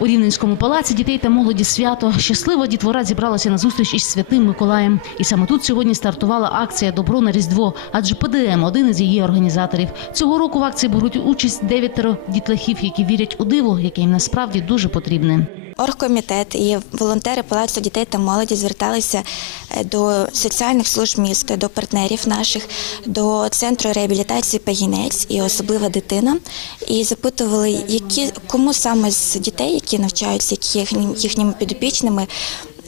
У Рівненському палаці дітей та молоді свято щаслива дітвора зібралася на зустріч із святим Миколаєм. І саме тут сьогодні стартувала акція Добро на Різдво, адже ПДМ один із її організаторів. Цього року в акції беруть участь дев'ятеро дітлахів, які вірять у диво, яке їм насправді дуже потрібне. Оргкомітет і волонтери Палацу дітей та молоді зверталися е, до соціальних служб міста, до партнерів наших, до центру реабілітації Пагінець і особлива дитина, і запитували, які кому саме з дітей, які навчаються, які їхніми підопічними,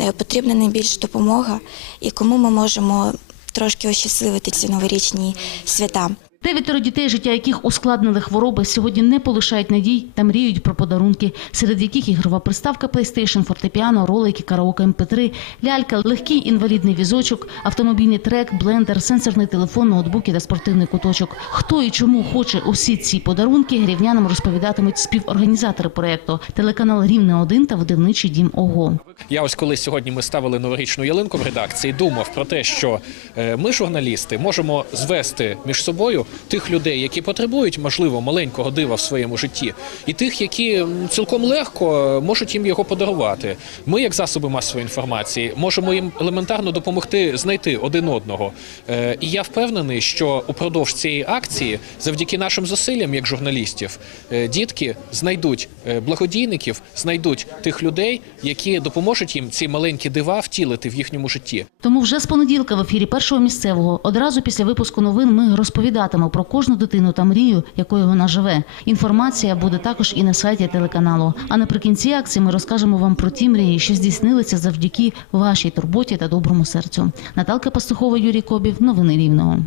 е, потрібна найбільша допомога, і кому ми можемо трошки ощасливити ці новорічні свята. Дев'ятеро дітей, життя яких ускладнили хвороби, сьогодні не полишають надій та мріють про подарунки, серед яких ігрова приставка PlayStation, фортепіано, ролики, караоке МП3, лялька, легкий інвалідний візочок, автомобільний трек, блендер, сенсорний телефон, ноутбуки та спортивний куточок. Хто і чому хоче усі ці подарунки, рівнянам розповідатимуть співорганізатори проєкту, телеканал Рівне 1 та видавничий дім ОГО. Я ось коли сьогодні ми ставили новорічну ялинку в редакції, думав про те, що е, ми, журналісти, можемо звести між собою тих людей, які потребують, можливо, маленького дива в своєму житті, і тих, які цілком легко е, можуть їм його подарувати. Ми, як засоби масової інформації, можемо їм елементарно допомогти знайти один одного. Е, І я впевнений, що упродовж цієї акції, завдяки нашим зусиллям, як журналістів, е, дітки знайдуть благодійників, знайдуть тих людей, які допоможуть їм ці маленькі дива втілити в їхньому житті. Тому вже з понеділка в ефірі першого місцевого одразу після випуску новин ми розповідатимемо про кожну дитину та мрію, якою вона живе. Інформація буде також і на сайті телеканалу. А наприкінці акції ми розкажемо вам про ті мрії, що здійснилися завдяки вашій турботі та доброму серцю. Наталка Пастухова, Юрій Кобів. Новини Рівного.